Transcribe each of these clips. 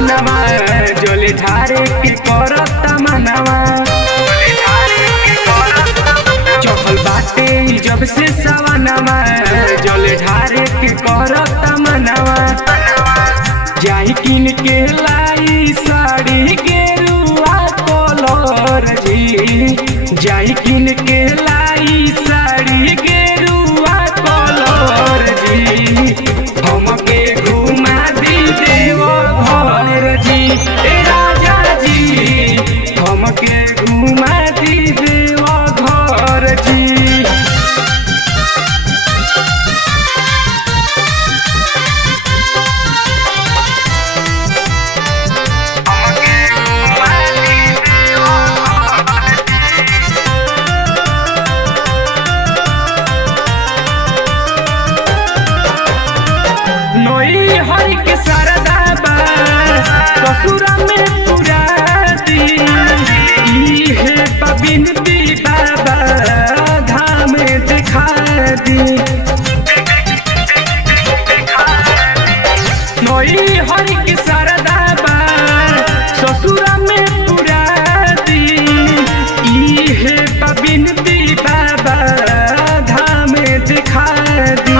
सवनवा जल ढारे के करत मनवा। चढ़ल बाटे जब से सवनवा जल ढारे के करत मनवा। जाई किन के लाई साड़ी गेरुआ कलर जी, जाई किन के लाई साड़ी गेरुआ कलर जी। हमके घुमा दी देव घर जी ए राजा जी, हमके घुमा दी देव घर जी। नोई हरि के सरदा बा ससुरा में पूरा दी, इहे बिनती बाबा धाम दिखा दी। नोई हरि के सरदा बा ससुरा में पूरा दी, इहे बिनती बाबा धाम दिखा दी।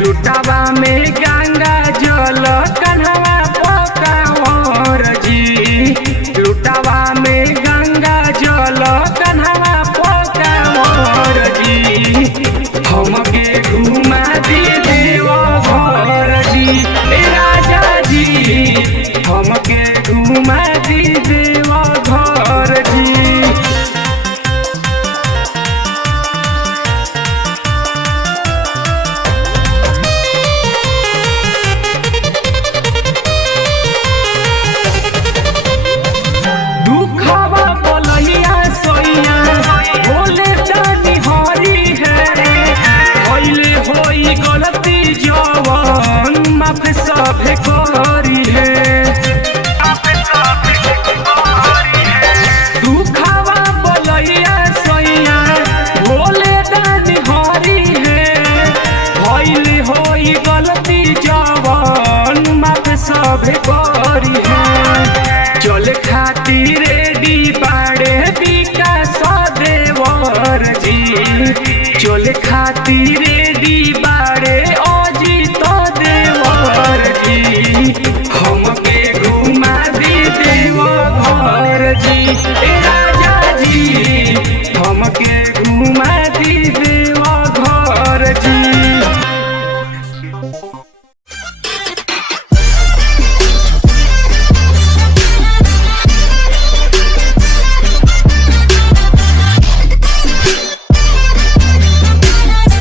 लुटावा में गंगा जल कन्हवा पकावर जी, लुटावा में गंगा जल कन्हवा पकावर जी। हमके घुमा दी देव घर जी ए राजा जी, हमके घुमा दी देव घर जी। दुखवा बोलैया सोइया बोले जानी हरी है, होइले होई गलती जवन माफ सब करी है। दुखवा बोलैया सोइया बोले जानी हरी है, होइले होई गलती जवन माफ सब करी है। चल खातिर रेडी बाड़े विकास देवर जी, चल खातिर